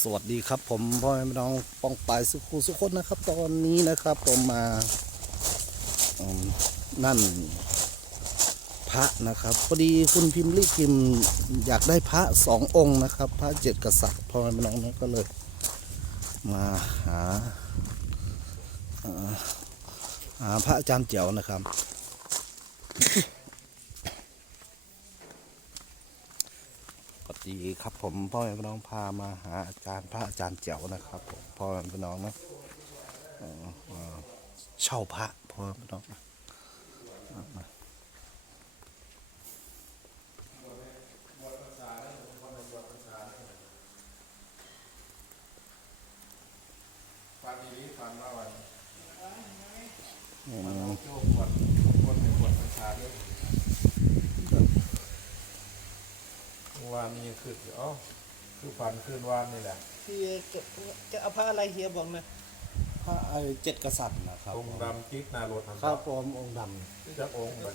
สวัสดีครับผมพ่อแม่น้องปองปายสุขุสุขคนนะครับ ตอนนี้นะครับผมมาอมนั่นพระนะครับพอดีคุณพิมพ์รีพิมพ์อยากได้พระสององค์นะครับ พระเจ็ดกษัตริย์พ่อแม่น้องนะก็เลย มาหาอ่อหาพระอาจารย์เจียวนะครับ สวัส ดีครับผมพ่อแม่พี่น้องพามาหาอาจารย์พระอาจารย์เจ๋วนะครับผมพ่อแม่พี่น้องนะเช่าพระพ่อแม่พี่น้องฟันนี้ฟันว่าวันอืมันโจ้ขวดขวดเป็นขวดประชาด้วย วานนี้ยังขึ้นอยู่อ๋อคือฟันขึ้นวานนี่แหละพี่จะจะเอาผ้าอะไรเฮียบอกหนะพระไอ้เจ็ดกษัตริย์นะครับองค์ดำกิ๊กนารถครับผมองค์ดจะองค์แบบ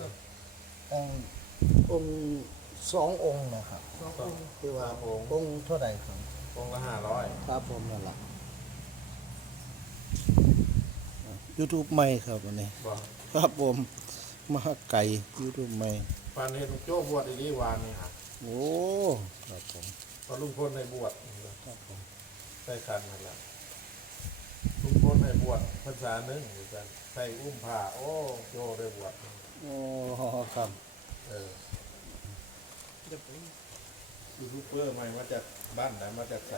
ำองค์องค์สององค์นะครับสององค์คือว่าองค์องค์เท่าไหร่ครับองค์ละห้าร้อยครับผมนั่นแหละยูทูบใหม่ครับวันนี้บอกครับผมมาไก่ยูทูบใหม่ฟันเห็นโจ้บวชอีนี้วานนี่ฮะ โอ้ครับผมพอลุงพลในบวชครับผมใส่คันนั่นแหละลุงพลในบวชภาษาหนึ่งเหมือนกันใส่อุ้มผ้าโอ้โจ้ได้บวชโอ้ครับเออเดี๋ยวผมยูทูบเบอร์ใหม่มาจากบ้านไหนมาจากไส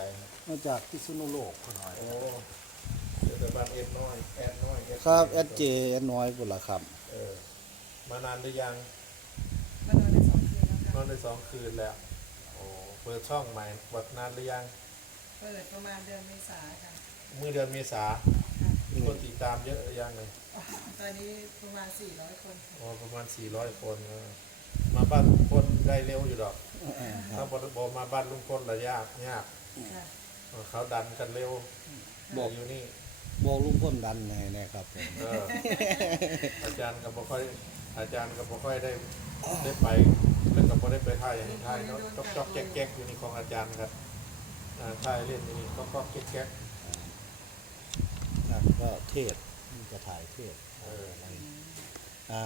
มาจากพิษณุโลกหน่อยโอ้เดี๋ยวแต่บ้านเอ็นน้อยแอดน้อย SJ ครับเอสเจน้อยกุนละครับเออมานานหรือยัง มานอนได้สองคื นแล้วนค่ะอนได้สองคืนแล้ว โอ้เปิดช่องใหม่บดนานหรือยัง เปิดประมาณเดือนเมษาค่ะมือเดือนเมษาค่ะมีคนติดตามเยอะหรือยังเลยตอนนี้ประมาณ 400 คนค่ะโอ้ประมาณ400คนเออมาบ้านลุงพลได้เร็วอยู่ดอก ถ้าบดบมาบ้านลุงพลระยากยากค่ะเออเขาดันกันเร็วบอกอยู่นี่บอกลุงพ่นดันแน่แน่ครับผมเอออาจารย์ก็บ่ค่อยอาจารย์ก็บ่ค่อยได้ได้ไป แล้วก็บ่ได้ไปถ่ายอย่างนี้ถ่ายเนาะจอกจอกแจ๊กแจ๊กอยู่นี่ของอาจารย์ครับอ่าถ่ายเล่นอยู่นี่ก็ก็แจ๊กแจ๊กครับก็เทศจะถ่ายเทศเอออะไรอ่า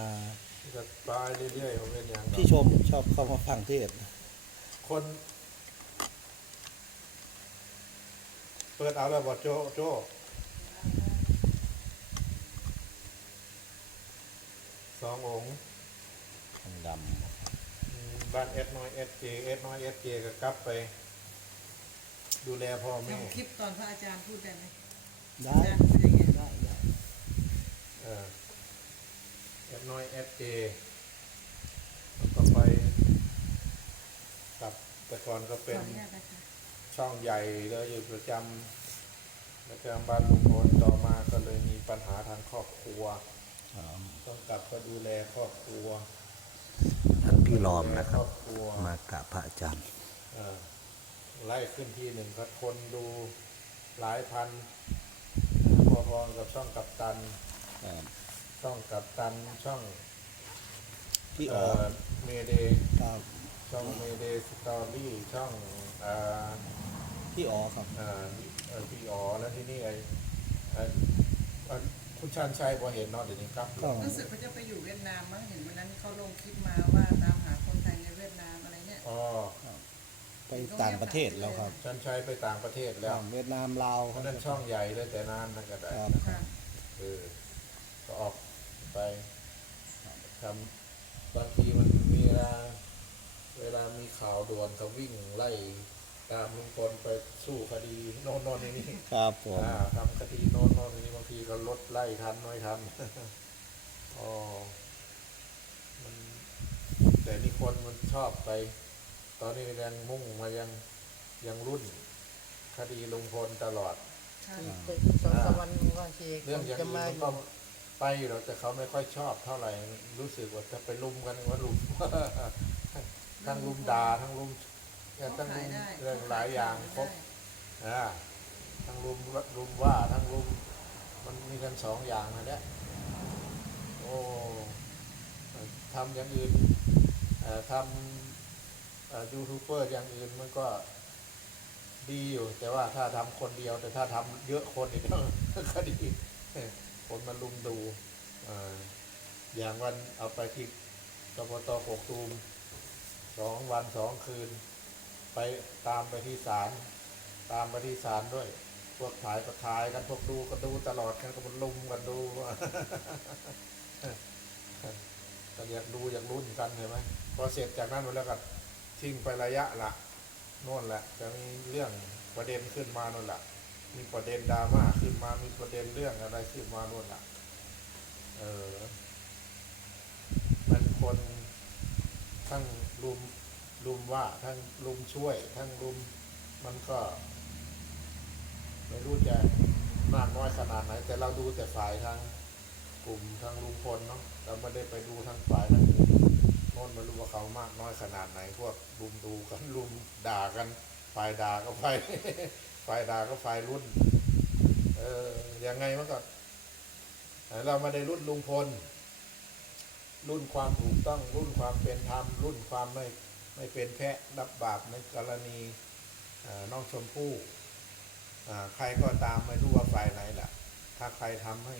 ก็ไปเรื่อยๆผมเป็นอย่างพี่ชมชอบเข้ามาฟังเทศ คน เปิดเอาแล้วบ่โจโจสององค์ทองดอืม บ้านเอสน้อยเอสเจเอสน้อยเอสเจก็กลับไป ดูแลพ่อลแม่งคลิปตอนพระอาจารย์พูดได้ไหมำได้อาจารย์พูดอย่างเงี้ยได้ได้เออเอสน้อยเอสเจแล้วก็ไปกับแต่ก่อนก็ขอเป็นอนุญาตนะคะช่องใหญ่เลยอยู่ประจำประจำบ้านลุงพลต่อมาก็เลยมีปัญหาทางครอบครัว อ๋อต้องกลับมาดูแลครอบครัว ท่านพี่ลอมนะคครรับอบครัวมากราบพระอาจารย์เออไล่ขึ้นที่หนึ่งก็คนดูหลายพันพอๆกับช่องกับตันครับช่องกับตันช่องพี่อ๋เอ่ออเมเดครับช่องเมเดสตอรี่ช่องเอ่อพี่อ๋อครับเอ่อเอ่อพี่อ๋อแล้วที่นี่ไอ้ไอ้เอ่อ คุณชันชัยพอเห็นเนาะเดี๋ยวนี้ครับก็รู้สึกเขาจะไปอยู่เวียดนามมั้งเห็นวันนั้นเขาลงคลิปมาว่าตามหาคนไทยในเวียดนามอะไรเนี่ยอ๋อไปต่างประเทศแล้วครับชันชัยไปต่างประเทศแล้วเวียดนามลาวเพราะนั้นช่องใหญ่เลยแต่นานนั่นก็ได้ครับค่ะเออก็ออกไปทำบางทีมันมีเวลาเวลามีข่าวด่วนก็วิ่งไล่ ตามลุงพลไปสู้คดีโน่นโน่นนี่นี่ครับผมอ่าทำคดีโน่นโน่นนี่บางทีก็ลดไล่ทันไม่ทันอ๋อมันแต่นี่คนมันชอบไป ตอนนี้ยังมุ่งมายังยังรุ่น คดีลุงพลตลอดค่ะอีกสองสามวันก็เฮียเรื่องอย่างจะอื่นมามันอก็ยู่ไปอยู่หรอกแต่เขาไม่ค่อยชอบเท่าไหร่ รู้สึกว่าจะไปลุมกันว่าลุม ทั้งลุมด่าทั้งลุม เนี่ยเขาทั้งลุขายมได้เรื่องหลายอย่างครบได้อ่าทั้งลุมลุมว่าทั้งลุมมันมีกันสองอย่างนะเนี่ยโอ้ทำอย่างอื่นเอ่อทำเอ่อยูทูบเบอร์อย่างอื่นมันก็ดีอยู่ แต่ว่าถ้าทำคนเดียว แต่ถ้าทำเยอะคนอีกก็ดีคนมาลุมดูอ่าอย่างวันเอาไปที่กบตกกตูมสองวันสองคืน ไปตามไปที่ศาลตามไปที่ศาลด้วย พวกถ่ายก็ถ่ายกันพวกดูก็ดูตลอดกันก็มันลุมกันดูก็อยากดูอยากลุ้นกันเห็นไหมพอเสร็จจากนั้นไปแล้วก็ทิ้งไประยะละโน่นแหละ จะมีเรื่องประเด็นขึ้นมาโน่นแหละมีประเด็นดราม่าขึ้นมามีประเด็นเรื่องอะไรขึ้นมาโน่นแหละเออมันคนทั้งลุม ลุมว่าทั้งลุมช่วย ทั้งลุมมันก็ ไม่รู้จะมากน้อยขนาดไหน แต่เราดูแต่ฝ่ายทางกลุ่มทางลุงพลเนาะเราไม่ได้ไปดูทางฝ่ายทางโน่นไม่รู้ว่าเขามากน้อยขนาดไหน พวกลุมดูกันลุมด่ากันฝ่ายด่าก็ฝ่ายฝ่ายด่าก็ฝ่ายรุ่น เออยังไงมันก็เราม่ได้รุ่นลุงพลรุ่นความถูกต้องรุ่นความเป็นธรรมรุ่นความไม่ ไม่เป็นแพะรับบาปในกรณีน้องชมพู่ใครก็ตามไม่รู้ว่าฝ่ายไหนล่ะ ถ้าใครทำให้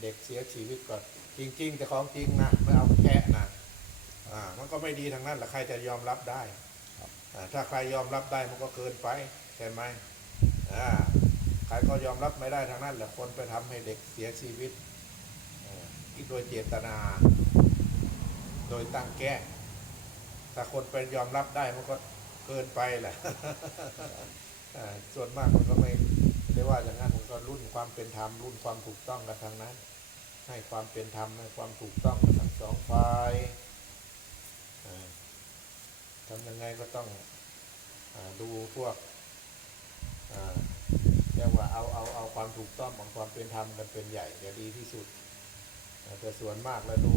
เด็กเสียชีวิตก็จริงๆแต่ของจริงนะไม่เอาแค่นะมันก็ไม่ดีทางนั้นแหละใครจะยอมรับได้ถ้าใครยอมรับได้มันก็เกินไปใช่ไหมใครก็ยอมรับไม่ได้ทางนั้นแหละคนไปทำให้เด็กเสียชีวิตที่โดยเจตนา โดยตั้งแก้ ถ้าคนเป็นยอมรับได้มันก็เกินไปแหละส่วนมากมันก็ไม่ได้ว่าอย่างนั้นมันก็รุ่นความเป็นธรรมรุ่นความถูกต้องกันทางนั้น ให้ความเป็นธรรมให้ความถูกต้องกันทั้งสองฝ่ายทำยังไงก็ต้องอดูพวกเรียกว่าเอาเอาเอาความถูกต้องของความเป็นธรรมกันเป็นใหญ่จะดีที่สุดแต่ส่วนมากแล้วดู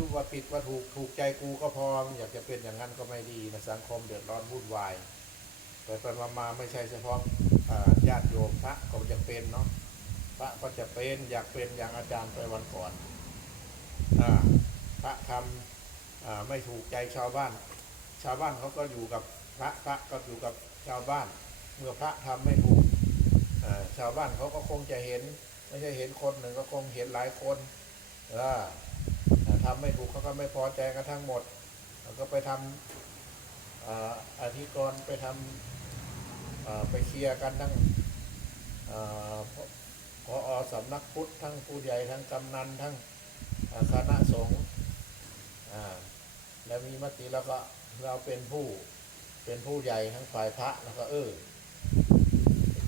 รู้ว่าผิดว่าถูกถูกใจกูก็พออยากจะเป็นอย่างนั้นก็ไม่ดีนะสังคมเดือดร้อนวุ่นวายแต่ไปมามาไม่ใช่เฉพาะญาติโยมพระก็จะเป็นเนาะพระก็จะเป็นอยากเป็นอย่างอาจารย์ไปวันก่อนอพระทำไม่ถูกใจชาวบ้าน ชาวบ้านเขาก็อยู่กับพระพระก็อยู่กับชาวบ้าน เมื่อพระทำไม่ถูกชาวบ้านเขาก็คงจะเห็น ไม่ใช่เห็นคนหนึ่งก็คงเห็นหลายคน ทำไม่ถูกเขาก็ไม่พอใจกันทั้งหมดแล้วก็ไปทำอาอธิกรณ์ไปทำอ่าไปเคลียร์กันทั้งอ่าพพอสำนักพุทธทั้งผู้ใหญ่ทั้งกำนันทั้งคณะสงฆ์แล้วมีมติแล้วก็เราเป็นผู้เป็นผู้ใหญ่ทั้งฝ่ายพระแล้วก็เออ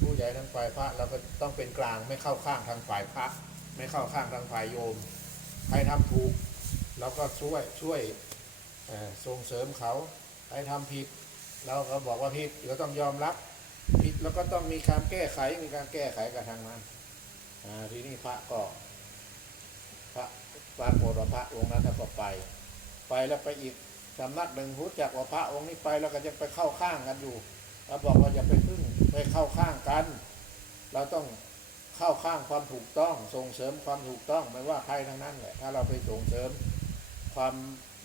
ผู้ใหญ่ทั้งฝ่ายพระเราก็ต้องเป็นกลางไม่เข้าข้างทางฝ่ายพระ ไม่เข้าข้างทางฝ่ายโยม ใครทำถูก เราก็ช่วยช่วยส่งเสริมเขาใครทำผิด เราก็บอกว่าผิดเราต้องยอมรับผิดแล้วก็ต้องมีการแก้ไขมีการแก้ไขกันทางนั้นทีนี้พระก็พระปรากฏว่าพระองค์นั้นท่านก็ไป ไปแล้วไปอีกสำนักหนึ่งรู้จักว่าพระองค์นี้ไปแล้วก็ยังไปเข้าข้างกันอยู่เราบอกว่าอย่าไปพึ่งไปเข้าข้างกัน เราต้องเข้าข้างความถูกต้องส่งเสริมความถูกต้องไม่ว่าใครทั้งนั้นแหละถ้าเราไปส่งเสริม ความ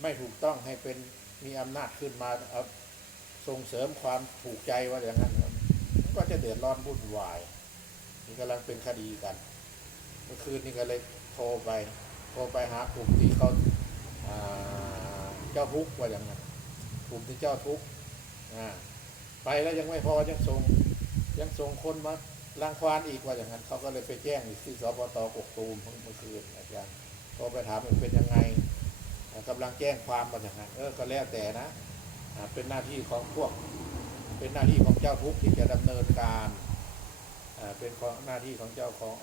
ไม่ถูกต้องให้เป็นมีอำนาจขึ้นมาส่งเสริมความถูกใจว่าอย่างนั้นครับก็จะเดือดร้อนวุ่นวายนี่กำลังเป็นคดีกัน เมื่อคืนนี้ก็เลยโทรไปโทรไปหากลุ่มที่เขาเจ้าทุกข์ว่าอย่างนั้นกลุ่มที่เจ้าทุกข์ไปแล้วยังไม่พอยังส่งยังส่งคนมารังควานอีกว่าอย่างนั้นเขาก็เลยไปแจ้งที่สปตกกตูมเมื่อคืนอาจารย์โทรไปถามมันเป็นยังไง อ่ากำลังแจ้งความว่าอย่างนั้นเออก็แล้วแต่นะเป็นหน้าที่ของพวก เป็นหน้าที่ของเจ้าทุกข์ที่จะดำเนินการเป็นของหน้าที่ของเจ้าของ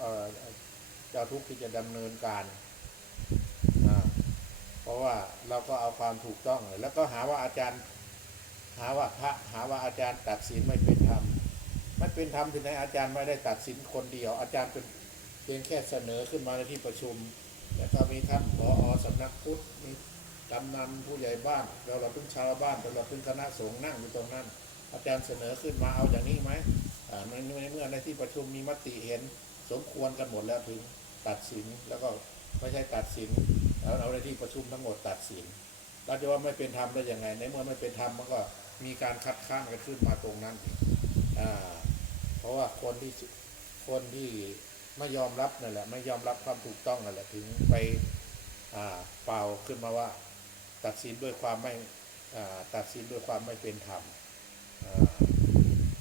เจ้าทุกข์ที่จะดำเนินการเพราะว่าเราก็เอาความถูกต้องเลยแล้วก็หาว่าอาจารย์ หาว่าพระหาว่าอาจารย์ตัดสินไม่เป็นธรรมมันเป็นธรรมที่ไหนอาจารย์ไม่ได้ตัดสินคนเดียว อาจารย์เป็นเพียงแค่เสนอขึ้นมาในที่ประชุม แต่ก็มีท่านผอสำนักพุทธมีกำนันผู้ใหญ่บ้านเราเราเป็นชาวบ้านเราเราเป็นคณะสงฆ์นั่งอยู่ตรงนั้น อาจารย์เสนอขึ้นมาเอาอย่างนี้ไหมในเมื่อในที่ประชุมมีมติเห็นสมควรกันหมดแล้วถึงตัดสินแล้วก็ไม่ใช่ตัดสินแล้วเอาในที่ประชุมทั้งหมดตัดสินเราจะว่าไม่เป็นธรรมได้ยังไง ในเมื่อไม่เป็นธรรมมันก็มีการคัดค้านกันขึ้นมาตรงนั้นเพราะว่าคนที่คนที่ ไม่ยอมรับนั่นแหละ ไม่ยอมรับความถูกต้องนั่นแหละถึงไปอ่าเปล่าขึ้นมาว่า ตัดสินด้วยความไม่อ่าตัดสินด้วยความไม่เป็นธรรม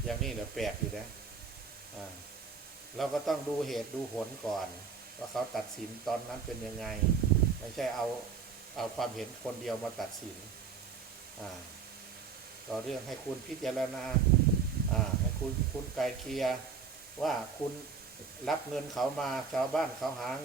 อย่างนี้เหลือแปลกอยู่นะอ่าเราก็ต้องดูเหตุดูผลก่อน ว่าเขาตัดสินตอนนั้นเป็นยังไง ไม่ใช่เอาเอาความเห็นคนเดียวมาตัดสินอ่าต่อเรื่องให้คุณพิจารณาอ่าให้คุณคุณไกลเคลียร์ว่าคุณ รับเงินเขามาชาวบ้านเขาหา